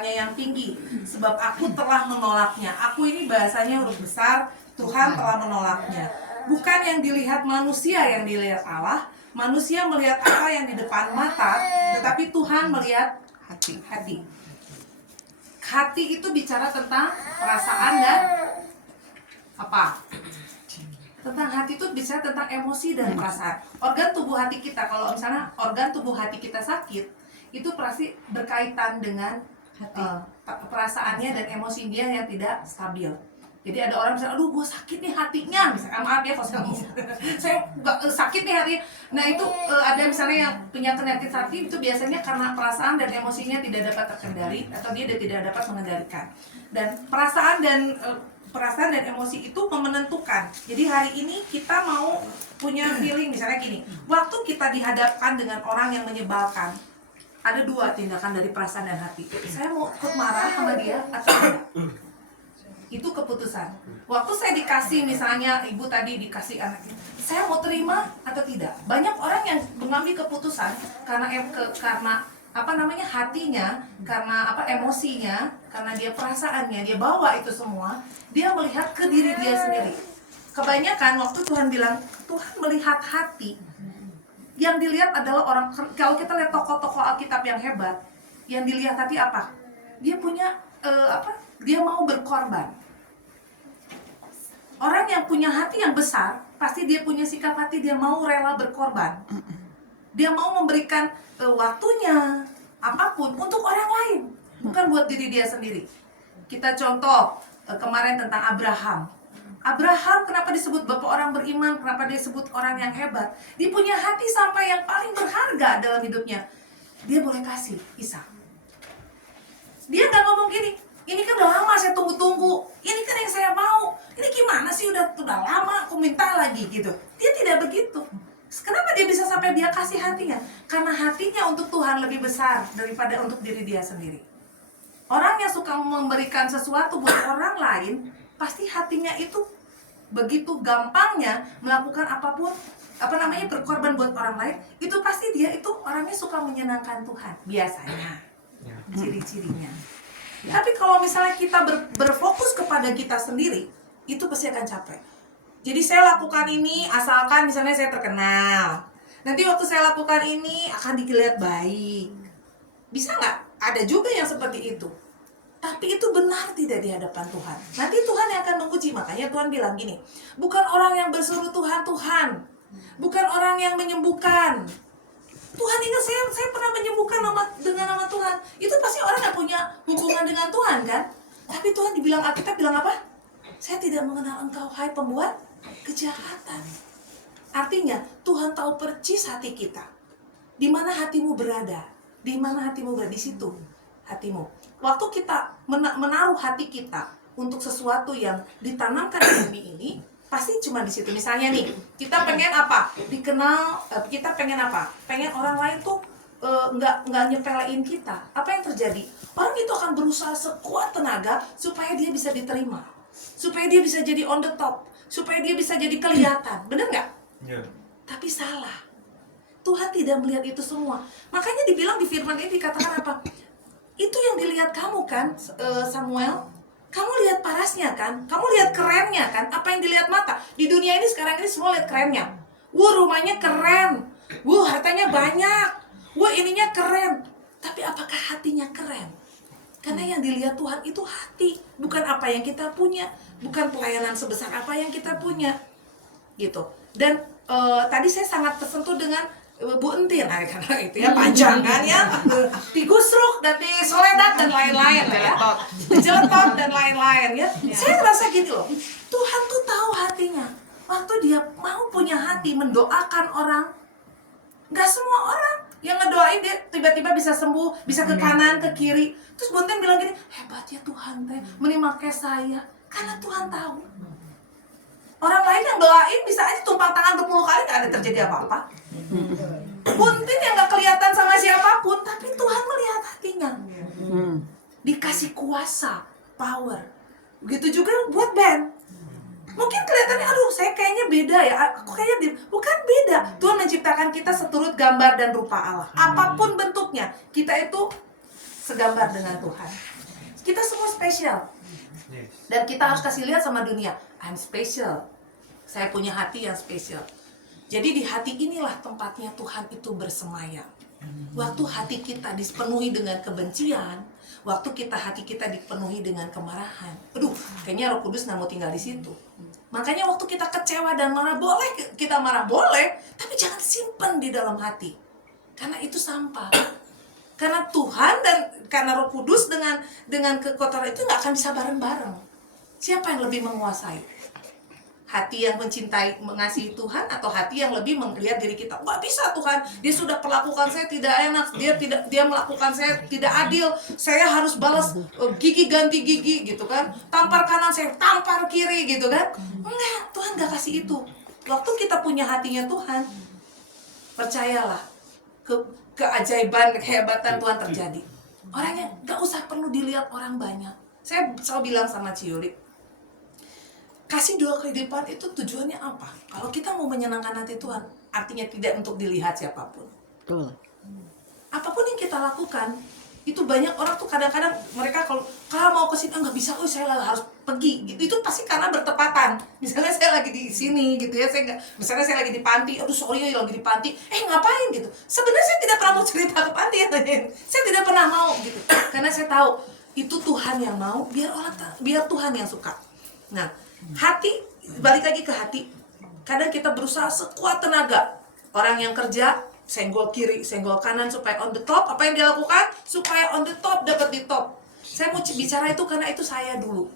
kedudukannya yang tinggi, sebab aku telah menolaknya. Aku ini bahasanya huruf besar, Tuhan telah menolaknya. Bukan yang dilihat manusia yang dilihat Allah. Manusia melihat apa yang di depan mata, tetapi Tuhan melihat hati. Hati itu bicara tentang perasaan dan apa? Tentang hati itu bicara tentang emosi dan perasaan. Organ tubuh hati kita, kalau misalnya organ tubuh hati kita sakit, itu pasti berkaitan dengan perasaannya dan emosi dia yang tidak stabil. Jadi ada orang misalnya, aduh gue sakit nih hatinya, misalnya maaf ya kalau saya nggak sakit nih hatinya. Nah itu ada misalnya yang punya penyakit hati, itu biasanya karena perasaan dan emosinya tidak dapat terkendali atau dia tidak dapat mengendalikan. Dan perasaan dan emosi itu menentukan. Jadi hari ini kita mau punya feeling misalnya gini, waktu kita dihadapkan dengan orang yang menyebalkan, ada dua tindakan dari perasaan dan hati. Saya mau ikut marah sama dia atau tidak? Itu keputusan. Waktu saya dikasih misalnya ibu tadi dikasih anak ini, saya mau terima atau tidak? Banyak orang yang mengambil keputusan karena hatinya, karena emosinya, karena dia perasaannya, dia bawa itu semua, dia melihat ke diri dia sendiri. Kebanyakan waktu Tuhan bilang, Tuhan melihat hati. Yang dilihat adalah orang. Kalau kita lihat tokoh-tokoh Alkitab yang hebat, yang dilihat hati apa? Dia punya dia mau berkorban. Orang yang punya hati yang besar, pasti dia punya sikap hati, dia mau rela berkorban. Dia mau memberikan waktunya, apapun, untuk orang lain, bukan buat diri dia sendiri. Kita contoh kemarin tentang Abraham. Abraham kenapa disebut bapak orang beriman, kenapa disebut orang yang hebat? Dia punya hati sampai yang paling berharga dalam hidupnya. Dia boleh kasih Ishak. Dia gak ngomong gini, ini kan udah lama saya tunggu-tunggu, ini kan yang saya mau, ini gimana sih udah lama aku minta lagi gitu. Dia tidak begitu. Kenapa dia bisa sampai dia kasih hatinya? Karena hatinya untuk Tuhan lebih besar daripada untuk diri dia sendiri. Orang yang suka memberikan sesuatu buat orang lain, pasti hatinya itu begitu gampangnya melakukan apapun, berkorban buat orang lain, itu pasti dia itu orangnya suka menyenangkan Tuhan biasanya, ciri-cirinya. Tapi kalau misalnya kita berfokus kepada kita sendiri, itu pasti akan capek. Jadi saya lakukan ini asalkan misalnya saya terkenal. Nanti waktu saya lakukan ini akan dilihat baik. Bisa nggak? Ada juga yang seperti itu. Tapi itu benar tidak di hadapan Tuhan. Nanti Tuhan yang akan menguji. Makanya Tuhan bilang gini, bukan orang yang berseru Tuhan, Tuhan. Bukan orang yang menyembuhkan. Tuhan ingat saya pernah menyembuhkan dengan nama Tuhan. Itu pasti orang yang punya hubungan dengan Tuhan kan. Tapi Tuhan dibilang, Alkitab bilang apa? Saya tidak mengenal engkau, hai pembuat kejahatan. Artinya Tuhan tahu percis hati kita. Di mana hatimu berada? Di mana hatimu berada? Di situ hatimu. Waktu kita menaruh hati kita untuk sesuatu yang ditanamkan di bumi ini, pasti cuma di situ. Misalnya nih, kita pengen apa? Dikenal, kita pengen apa? Pengen orang lain tuh nggak nyepelein kita. Apa yang terjadi? Orang itu akan berusaha sekuat tenaga supaya dia bisa diterima, supaya dia bisa jadi on the top, supaya dia bisa jadi kelihatan. Bener nggak? Yeah. Tapi salah. Tuhan tidak melihat itu semua. Makanya dibilang di firman ini dikatakan apa? Itu yang dilihat kamu kan, Samuel. Kamu lihat parasnya kan? Kamu lihat kerennya kan? Apa yang dilihat mata? Di dunia ini sekarang ini semua lihat kerennya. Rumahnya keren. Hartanya banyak. Ininya keren. Tapi apakah hatinya keren? Karena yang dilihat Tuhan itu hati, bukan apa yang kita punya, bukan pelayanan sebesar apa yang kita punya, gitu. Dan tadi saya sangat tersentuh dengan Bu Entin, karena itu ya panjang kan ya, di Gusruk dan di Soledad dan lain-lain ya, di Jeletot dan lain-lain ya. Saya ngerasa gitu loh, Tuhan tuh tahu hatinya. Waktu dia mau punya hati mendoakan orang, nggak semua orang yang ngedoain dia tiba-tiba bisa sembuh, bisa ke kanan, ke kiri. Terus Bu Entin bilang gini, hebat ya Tuhan teh, menimakai saya, karena Tuhan tahu. Orang lain yang doain bisa aja tumpang tangan 20 kali gak ada terjadi apa-apa. Buntin yang gak kelihatan sama siapapun, tapi Tuhan melihat hatinya. Dikasih kuasa, power. Begitu juga buat band. Mungkin kelihatannya, aduh saya kayaknya beda ya, aku kayaknya bukan beda. Tuhan menciptakan kita seturut gambar dan rupa Allah. Apapun bentuknya, kita itu segambar dengan Tuhan. Kita semua spesial. Dan kita harus kasih lihat sama dunia, I'm special. Saya punya hati yang spesial. Jadi di hati inilah tempatnya Tuhan itu bersemayam. Waktu hati kita dipenuhi dengan kebencian, waktu hati kita dipenuhi dengan kemarahan, aduh, kayaknya Roh Kudus nggak mau tinggal di situ. Makanya waktu kita kecewa dan marah, boleh kita marah, boleh, tapi jangan simpan di dalam hati, karena itu sampah. Karena Tuhan dan karena Roh Kudus dengan kekotoran itu nggak akan bisa bareng-bareng. Siapa yang lebih menguasai? Hati yang mencintai, mengasihi Tuhan, atau hati yang lebih melihat diri kita? Nggak bisa Tuhan, dia sudah perlakukan saya tidak enak, dia melakukan saya tidak adil, saya harus balas gigi ganti gigi gitu kan, tampar kanan saya tampar kiri gitu kan. Enggak, Tuhan nggak kasih itu. Waktu kita punya hatinya Tuhan, percayalah, keajaiban, kehebatan Tuhan terjadi. Orangnya nggak usah perlu dilihat orang banyak. Saya selalu bilang sama Ciulik, kasih doa kehidupan itu tujuannya apa? Kalau kita mau menyenangkan hati Tuhan, artinya tidak untuk dilihat siapapun. Betul. Apapun yang kita lakukan, itu banyak orang tuh kadang-kadang mereka kalau mau ke sini nggak bisa, saya harus pergi gitu. Itu pasti karena bertepatan. Misalnya saya lagi di sini gitu ya, misalnya saya lagi di panti, aduh sorry ya lagi di panti, ngapain gitu. Sebenarnya saya tidak pernah mau cerita ke panti ya, saya tidak pernah mau gitu. Karena saya tahu itu Tuhan yang mau, biar Tuhan yang suka. Nah, hati, balik lagi ke hati. Kadang kita berusaha sekuat tenaga. Orang yang kerja, senggol kiri, senggol kanan supaya on the top. Apa yang dia lakukan? Supaya on the top, dapat di top. Saya mau bicara itu karena itu saya dulu.